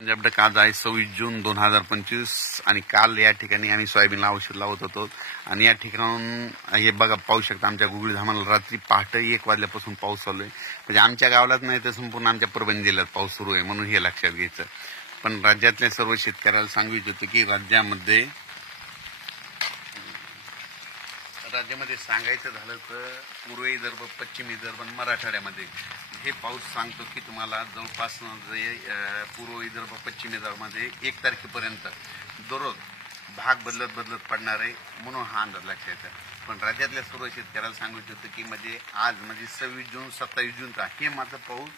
पंजाब आज आहे 26 जून 2025 आणि काल या ठिकाणी आम्ही सोयाबीनला औषध लावत होतो आणि या ठिकाणाहून हे बघा पाहू शकता आमच्या गुगळी धामाला रात्री पहाटे 1 वाजल्यापासून पाऊस चालू आहे. म्हणजे आमच्या गावालाच नाही तर संपूर्ण आमच्या परभणी जिल्ह्यात पाऊस सुरू आहे म्हणून हे लक्षात घ्यायचं. पण राज्यातल्या सर्व शेतकऱ्याला सांगू इच्छितो की राज्यामध्ये सांगायचं झालं तर पूर्व विदर्भ, पश्चिम विदर्भ आणि मराठवाड्यामध्ये हे पाऊस सांगतो की तुम्हाला जवळपास पूर्व विदर्भ, पश्चिम विदर्भामध्ये 1 तारखेपर्यंत दररोज भाग बदलत पडणार आहे म्हणून हा अंदाज लक्षात येतो. पण राज्यातल्या सर्व शेतकऱ्याला सांगू इच्छितो की म्हणजे आज म्हणजे 26 जून 27 जूनचा हे माझा पाऊस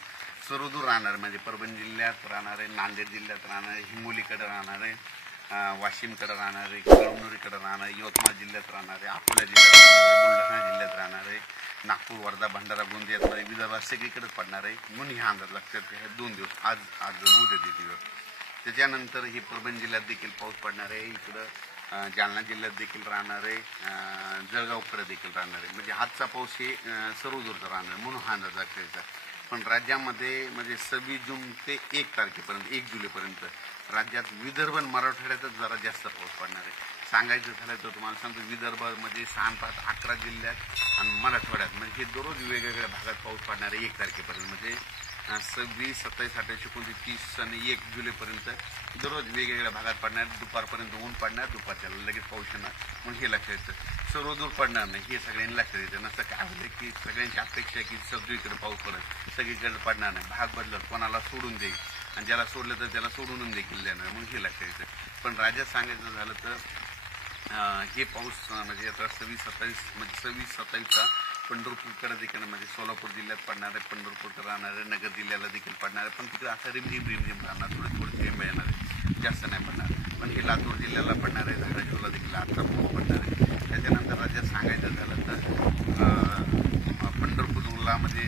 सर्वदूर राहणार. म्हणजे परभणी जिल्ह्यात राहणार आहे, नांदेड जिल्ह्यात राहणार आहे, हिंगोलीकडे राहणार आहे, वाशिमकडे राहणार आहे, कळमनुरीकडे राहणार आहे, यवतमाळ जिल्ह्यात राहणार आहे, अकोला जिल्ह्यात राहणार आहे, बुलढाणा जिल्ह्यात राहणार आहे, नागपूर, वर्धा, भंडारा, गोंदियामध्ये विदर्भात सगळीकडेच पडणार आहे म्हणून हा अंदाज लक्षात हे 2 दिवस आज उद्या दिवस. त्याच्यानंतर ही परभणी जिल्ह्यात देखील पाऊस पडणार आहे, इकडं जालना जिल्ह्यात देखील राहणार आहे, जळगावकडे देखील राहणार आहे. म्हणजे आजचा पाऊस हे सर्वदूरचा राहणार आहे म्हणून हा अंदाज लक्षात. पण राज्यामध्ये म्हणजे 26 जून ते 1 तारखेपर्यंत 1 जुलैपर्यंत राज्यात विदर्भ आणि मराठवाड्यातच जरा जास्त पाऊस पडणार आहे. सांगायचं झालं तर तुम्हाला सांगतो विदर्भामध्ये 11 जिल्ह्यात आणि मराठवाड्यात म्हणजे हे दररोज वेगवेगळ्या भागात पाऊस पडणार आहे 1 तारखेपर्यंत. म्हणजे 26, 27, 28, 29, 30 आणि 1 जुलैपर्यंत दररोज वेगवेगळ्या भागात पडणार. दुपारपर्यंत ऊन पडणार, दुपारच्या लगेच पाऊस येणार म्हणून हे लक्षात येतं. सर्वदूर पडणार नाही हे सगळ्यांनी लक्षात येतं. नसतं काय होतं की सगळ्यांची अपेक्षा की सगळीकडे पाऊस पडेल, सगळीकडे पडणार नाही, भाग बदलत कोणाला सोडून देईल आणि ज्याला सोडलं तर त्याला सोडून देखील देणार म्हणून हे लक्षात येतं. पण राज्यात सांगायचं झालं तर हे पाऊस म्हणजे आता 26-27चा पंढरपूरकडे देखील म्हणजे सोलापूर जिल्ह्यात पडणार आहे, पंढरपूरकडे राहणार आहे, नगर जिल्ह्याला देखील पडणार आहे. पण तिकडे आता रिमझिम राहणार, थोडे थेंब येणार आहे, जास्त नाही पडणार. पण हे लातूर जिल्ह्याला पडणार आहे, धाराशिवला देखील आता पाऊस पडणार आहे. त्याच्यानंतर राज्यात सांगायचं झालं तर पंढरपूरला म्हणजे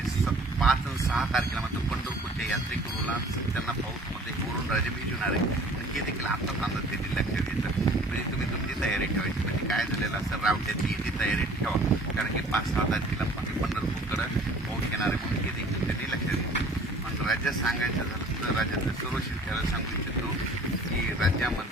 5 आणि 6 तारखेला मात्र पंढरपूरच्या यात्रेकरूला त्यांना पाऊसमध्ये वरून राज्य भिजवणार आहे. पण हे देखील आत्ताच अंदाज देखील लक्षात येतं. म्हणजे तुम्ही तुमची तयारी ठेवायची. म्हणजे काय झालेलं असं रावट्याची याची तयारी ठेवा कारण की 5-6 तारखेला पंढरपूरकडे पाऊस येणार आहे म्हणून हे देखील त्यांनी लक्षात येतं. पण राज्यात सांगायचं झालं तर राज्यातल्या सर्व शेतकऱ्याला सांगू इच्छितो की राज्यामध्ये